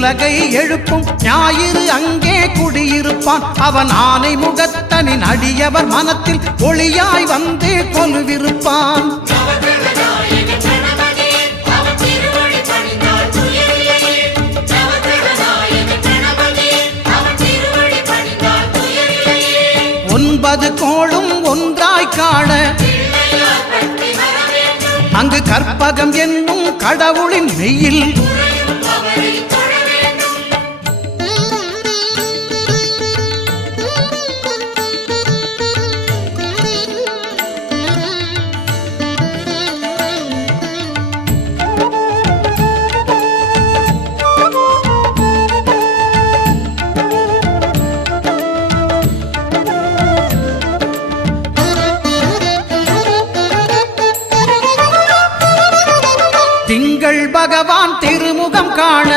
உலகை எழுப்பும் ஞாயிறு அங்கே குடியிருப்பான். அவன் ஆனை முகத்தனின் அடியவர் மனத்தில் ஒளியாய் வந்து கொலுவிருப்பான். ஒன்பது கோளும் ஒன்றாய் காண அங்கு கற்பகம் என்னும் கடவுளின் மெய்யில் திங்கள் பகவான் திருமுகம் காண